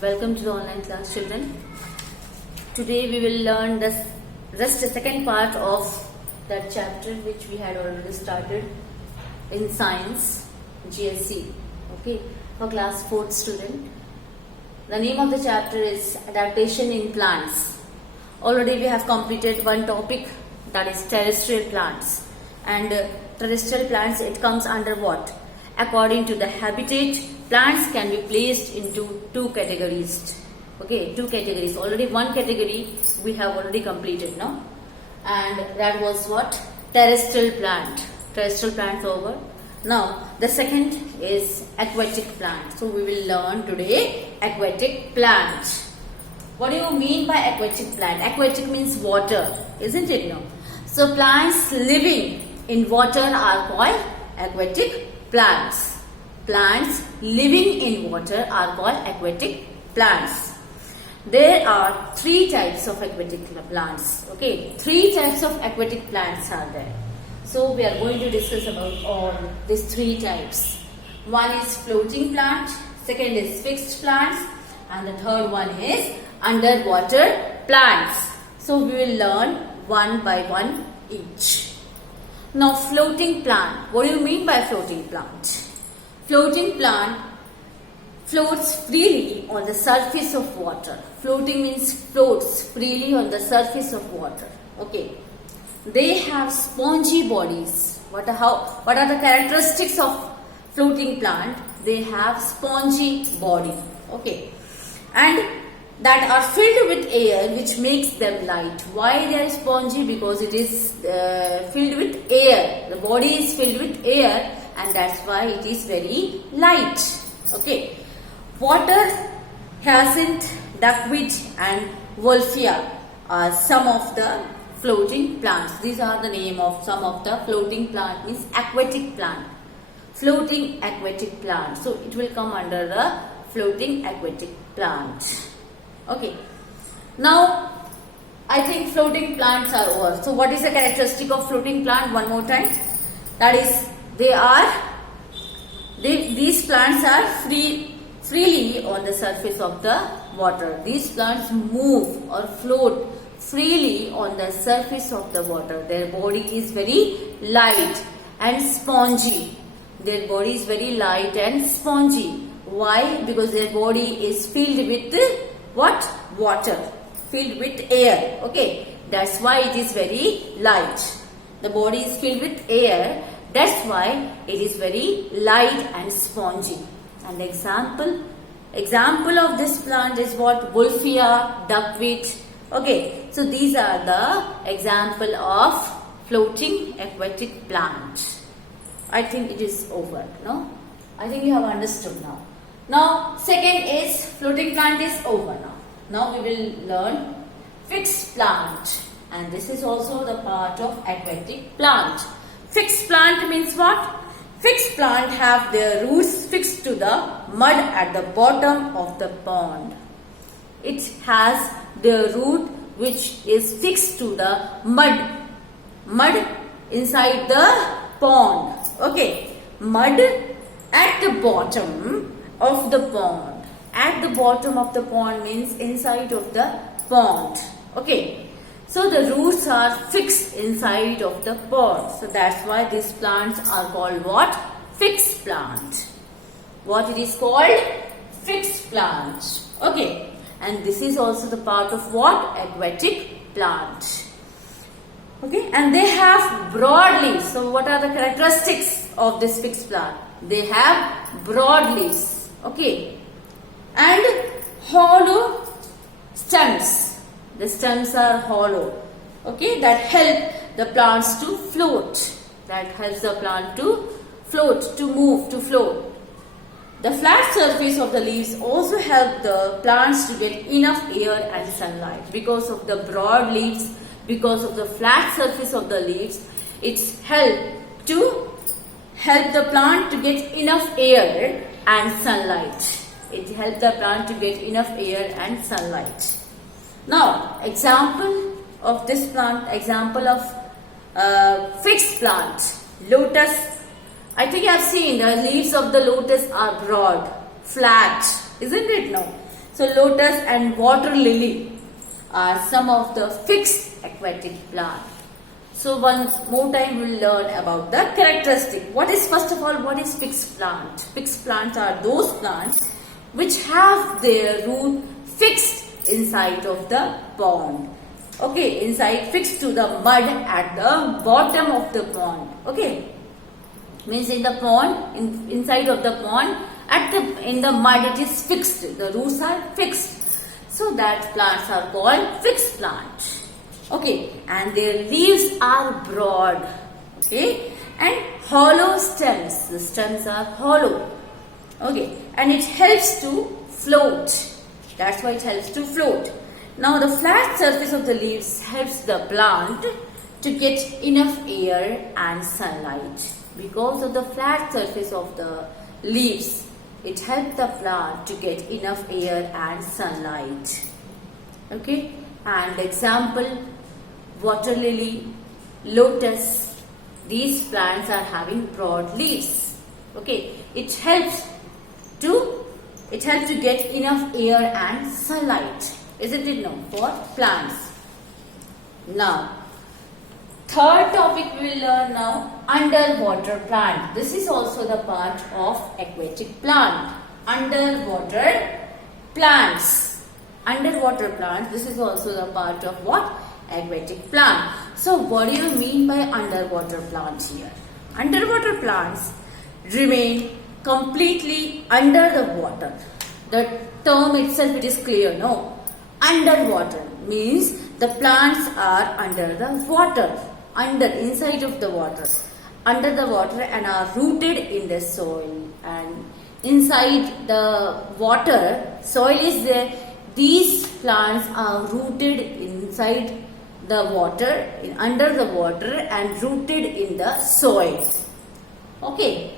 Welcome to the online class, children. Today we will learn the second part of that chapter which we had already started in science, G.s.c. Okay, for class 4th student. The name of the chapter is Adaptation in Plants. Already we have completed one topic, that is terrestrial plants. And terrestrial plants, it comes under what? According to the habitat, plants can be placed into two categories. Okay, two categories. Already one category we have already completed now. And that was what? Terrestrial plant. Terrestrial plants over. Now, the second is aquatic plant. So, we will learn today aquatic plant. What do you mean by aquatic plant? Aquatic means water, isn't it? No. So, plants living in water are called aquatic plants. Plants living in water are called aquatic plants. There are three types of aquatic plants. Okay, three types of aquatic plants are there. So we are going to discuss about all these three types. One is floating plant, second is fixed plants, and the third one is underwater plants. So we will learn one by one each. Now, floating plant. What do you mean by floating plant? Floating plant floats freely on the surface of water. Floating means floats freely on the surface of water. Okay. They have spongy bodies. What are the characteristics of floating plant? They have spongy body. Okay. And that are filled with air, which makes them light. Why they are spongy? Because it is filled with air. The body is filled with air, and that's why it is very light. Okay. Water hyacinth, duckweed, and wolfia are some of the floating plants. These are the name of some of the floating plant, means aquatic plant. Floating aquatic plant. So it will come under the floating aquatic plant. Okay. Now, I think floating plants are over. So what is the characteristic of floating plant? One more time. That is, these plants are freely on the surface of the water. These plants move or float freely on the surface of the water. Their body is very light and spongy. Their body is very light and spongy. Why? Because their body is filled with what? Water. Filled with air. Okay. That's why it is very light. The body is filled with air. That's why it is very light and spongy. And the example of this plant is what? Wolfia, duckweed. Okay, so these are the example of floating aquatic plant. I think it is over, no? I think you have understood now. Now, second is floating plant is over now. Now we will learn fixed plant, and this is also the part of aquatic plant. Fixed plant means what? Fixed plant have their roots fixed to the mud at the bottom of the pond. It has the root which is fixed to the mud inside the pond. Okay, mud at the bottom of the pond. At the bottom of the pond means inside of the pond. Okay, so the roots are fixed inside of the pond. So that's why these plants are called what? Fixed plant. What it is called? Fixed plant. Okay. And this is also the part of what? Aquatic plant. Okay. And they have broad leaves. So what are the characteristics of this fixed plant? They have broad leaves. Okay. And hollow stems. The stems are hollow. Okay. That help the plants to float. That helps the plant to float, to move, to float. The flat surface of the leaves also help the plants to get enough air and sunlight. Because of the broad leaves, because of the flat surface of the leaves, it's help the plant to get enough air and sunlight. It helps the plant to get enough air and sunlight. Now, example of this plant, example of fixed plant, lotus. I think you have seen the leaves of the lotus are broad, flat, isn't it? No. So lotus and water lily are some of the fixed aquatic plants. So once more time we will learn about the characteristic. What is, first of all, what is fixed plant? Fixed plants are those plants which have their root fixed inside of the pond. Okay, inside, fixed to the mud at the bottom of the pond. Okay, means in the pond, inside of the pond, in the mud it is fixed. The roots are fixed. So that plants are called fixed plant. Okay, and their leaves are broad. Okay, and hollow stems. The stems are hollow. Okay, and it helps to float. That's why it helps to float. Now the flat surface of the leaves helps the plant to get enough air and sunlight. Because of the flat surface of the leaves, it helps the plant to get enough air and sunlight. Okay, and example, water lily, lotus, these plants are having broad leaves. Okay, it helps to get enough air and sunlight. Isn't it, no, for plants? Now, third topic we will learn now, underwater plant. This is also the part of aquatic plant. Underwater plants. Underwater plants, this is also the part of what? Aquatic plant. So what do you mean by underwater plants here? Underwater plants remain completely under the water. The term itself, it is clear, no? Underwater means the plants are under the water, inside of the water, under the water, and are rooted in the soil. And inside the water, soil is there. These plants are rooted inside the water, under the water, and rooted in the soil. Okay.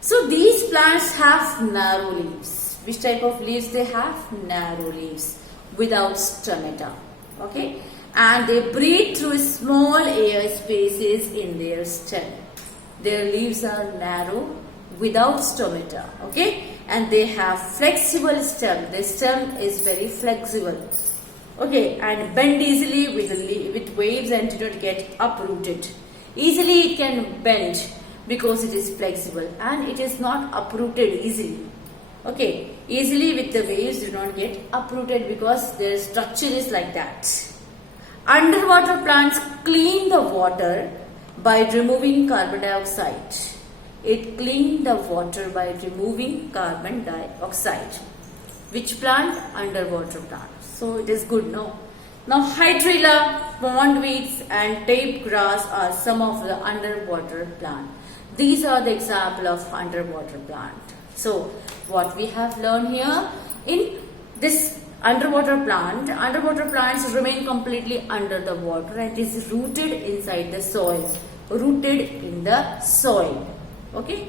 So these plants have narrow leaves. Which type of leaves they have? Narrow leaves without stomata. Okay, and they breathe through small air spaces in their stem. Their leaves are narrow without stomata. Okay, and they have flexible stem. The stem is very flexible. Okay, and bend easily with waves and do not get uprooted. Easily it can bend because it is flexible, and it is not uprooted easily. Okay, easily with the waves do not get uprooted because their structure is like that. Underwater plants clean the water by removing carbon dioxide. It cleans the water by removing carbon dioxide. Which plant? Underwater plant. So it is good, no? Now hydrilla, pondweeds and tape grass are some of the underwater plant. These are the example of underwater plant. So what we have learned here, in this underwater plants remain completely under the water and is rooted inside the soil, rooted in the soil. Okay,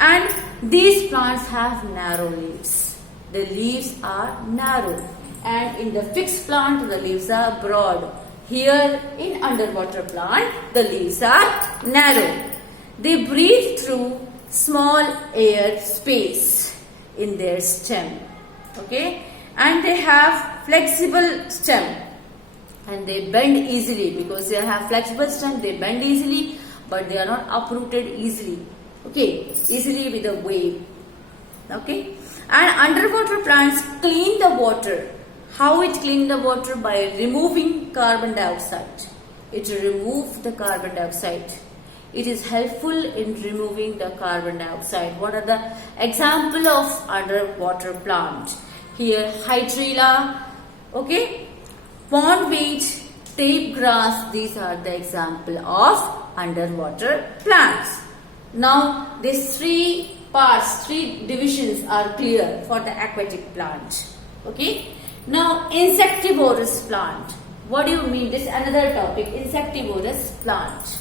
and these plants have narrow leaves. The leaves are narrow, and in the fixed plant the leaves are broad. Here in underwater plant the leaves are narrow. They breathe through small air space in their stem. Okay, and they have flexible stem, and they bend easily because they have flexible stem. They bend easily, but they are not uprooted easily. Okay, easily with a wave. Okay, and underwater plants clean the water. How it clean the water? By removing carbon dioxide. It removes the carbon dioxide. It is helpful in removing the carbon dioxide. What are the example of underwater plant? Here hydrilla, okay, pondweed, tape grass. These are the example of underwater plants. Now these three parts, three divisions are clear for the aquatic plant. Okay. Now insectivorous plant. What do you mean? This is another topic. Insectivorous plant.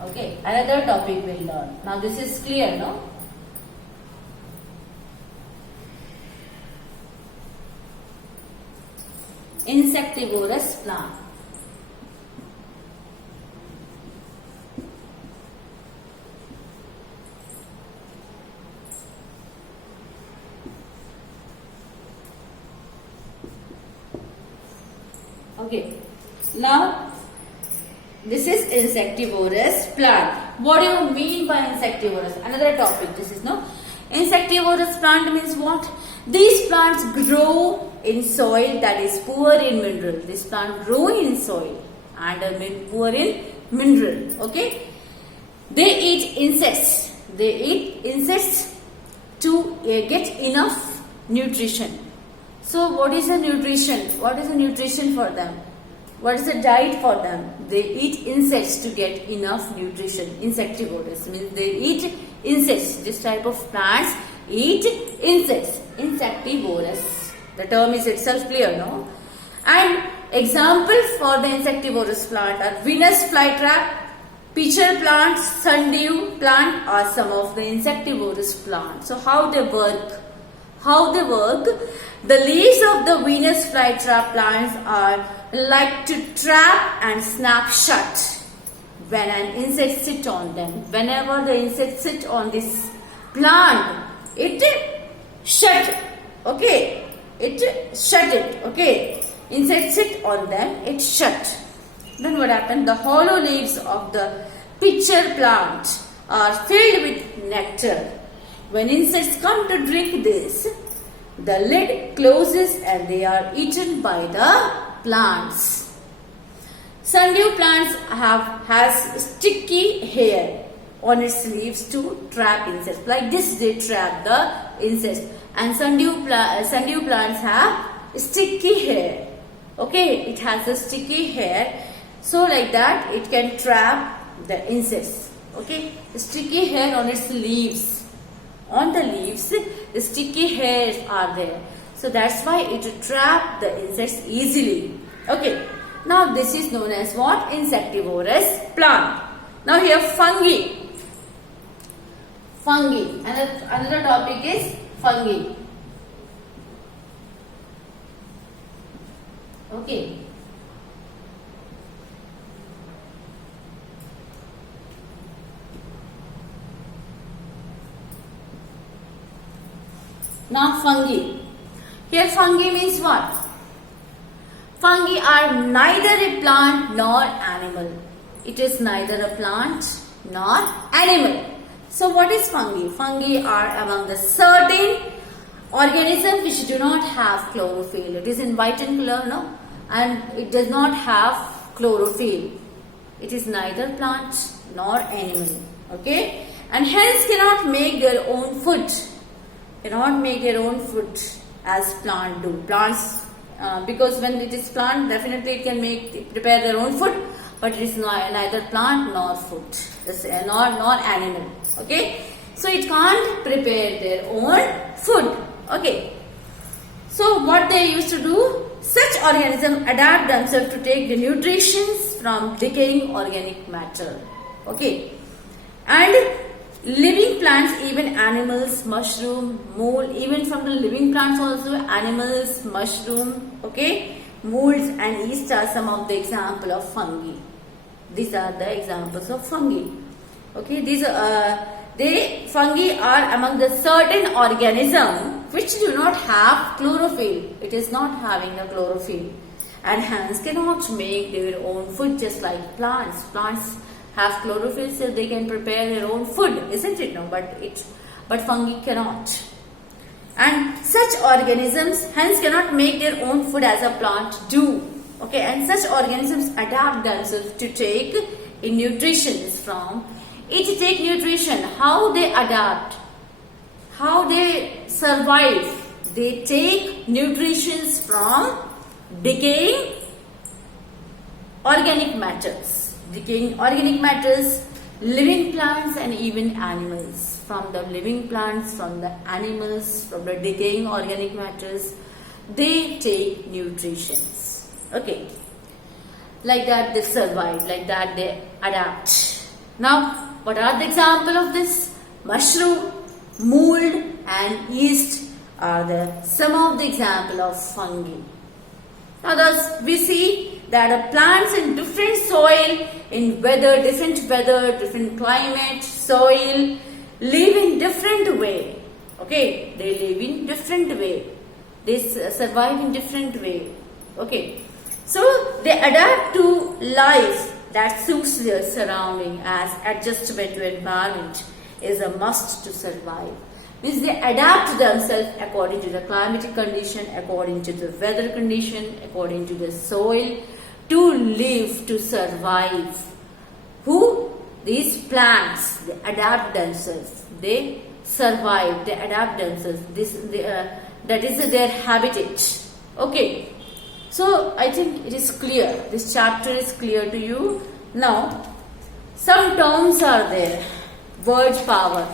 Okay, another topic we'll learn. Now this is clear, no? Insectivorous plant. Okay. Now, this is insectivorous plant. What do you mean by insectivorous? Another topic. This is no. Insectivorous plant means what? These plants grow in soil that is poor in mineral. This plant grow in soil and are poor in mineral. Okay. They eat insects. They eat insects to get enough nutrition. So what is the nutrition? What is the nutrition for them? What is the diet for them? They eat insects to get enough nutrition. Insectivorous means they eat insects. This type of plants eat insects. Insectivorous. The term is itself clear, no? And examples for the insectivorous plant are Venus flytrap, pitcher plant, sundew plant are some of the insectivorous plants. So how they work? How they work? The leaves of the Venus flytrap plants are like to trap and snap shut when an insect sit on them. Whenever the insect sit on this plant, it shut. Okay, it shut it. Okay, insect sit on them, it shut. Then what happened? The hollow leaves of the pitcher plant are filled with nectar. When insects come to drink this, the lid closes and they are eaten by the plants. Sundew plants has sticky hair on its leaves to trap insects. Like this they trap the insects. And sundew plants have sticky hair. Okay, it has a sticky hair. So like that it can trap the insects. Okay, the sticky hair on its leaves. On the leaves, the sticky hairs are there. So that's why it traps the insects easily. Okay. Now this is known as what? Insectivorous plant. Now here fungi. Fungi. Another topic is fungi. Okay. Now fungi. Here fungi means what? Fungi are neither a plant nor animal. It is neither a plant nor animal. So what is fungi? Fungi are among the certain organisms which do not have chlorophyll. It is in white in color, no? And it does not have chlorophyll. It is neither plant nor animal. Okay? And hence cannot make their own food. Cannot make their own food as plant do. Plants, because when it is plant, definitely it can prepare their own food, but it is neither plant nor food, nor animal. Okay, so it can't prepare their own food. Okay, so what they used to do? Such organisms adapt themselves to take the nutrition from decaying organic matter. Okay, and living plants, even animals, mushroom, mold, even from the living plants also, animals, mushroom, okay, molds and yeast are some of the example of fungi. These are the examples of fungi. Okay, these fungi are among the certain organism which do not have chlorophyll. It is not having a chlorophyll and hence cannot make their own food just like plants. Plants have chlorophyll so they can prepare their own food, isn't it? No, but fungi cannot. And such organisms hence cannot make their own food as a plant do. Okay, and such organisms adapt themselves to take in nutrition from it. Take nutrition. How they adapt? How they survive? They take nutrition from decaying organic matters. Decaying organic matters, living plants and even animals. From the living plants, from the animals, from the decaying organic matters, they take nutritions. Okay. Like that they survive, like that they adapt. Now, what are the example of this? Mushroom, mold and yeast are some of the example of fungi. Now thus we see that plants in different soil, in different climate, soil, live in different way. Okay, they live in different way. They survive in different way. Okay, So they adapt to life that suits their surrounding, as adjustment to environment is a must to survive. Means they adapt themselves according to the climatic condition, according to the weather condition, according to the soil, to live, to survive. Who? These plants, they adapt themselves. They survive, they adapt themselves. That is their habitat. Okay. So I think it is clear. This chapter is clear to you. Now, some terms are there. Word power.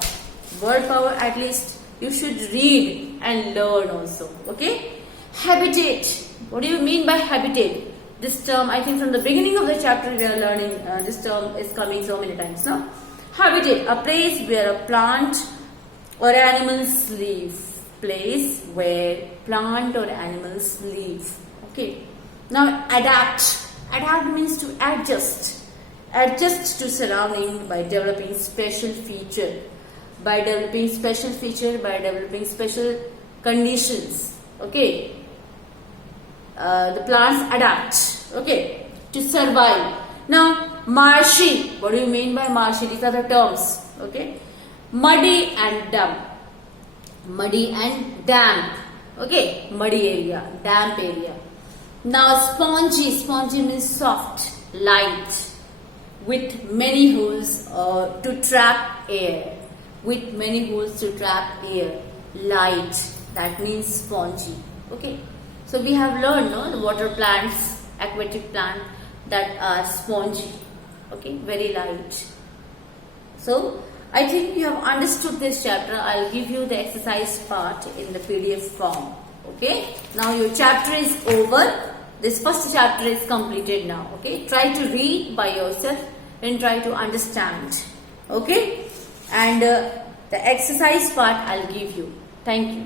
Word power, at least you should read and learn also. Okay. Habitat. What do you mean by habitat? This term, I think from the beginning of the chapter we are learning, this term is coming so many times. No? Habitat, a place where a plant or animals live. Place where plant or animals live. Okay. Now adapt. Adapt means to adjust. Adjust to surrounding by developing special feature. By developing special feature, by developing special conditions. Okay. The plants adapt. Okay. To survive. Now marshy. What do you mean by marshy? These are the terms. Okay. Muddy and damp. Muddy and damp. Okay. Muddy area. Damp area. Now spongy. Spongy means soft, light, with many holes to trap air. With many holes to trap air. Light. That means spongy. Okay. So we have learned, no, the water plants, aquatic plant that are spongy. Okay. Very light. So I think you have understood this chapter. I'll give you the exercise part in the PDF form. Okay. Now your chapter is over. This first chapter is completed now. Okay. Try to read by yourself and try to understand. Okay. And the exercise part I'll give you. Thank you.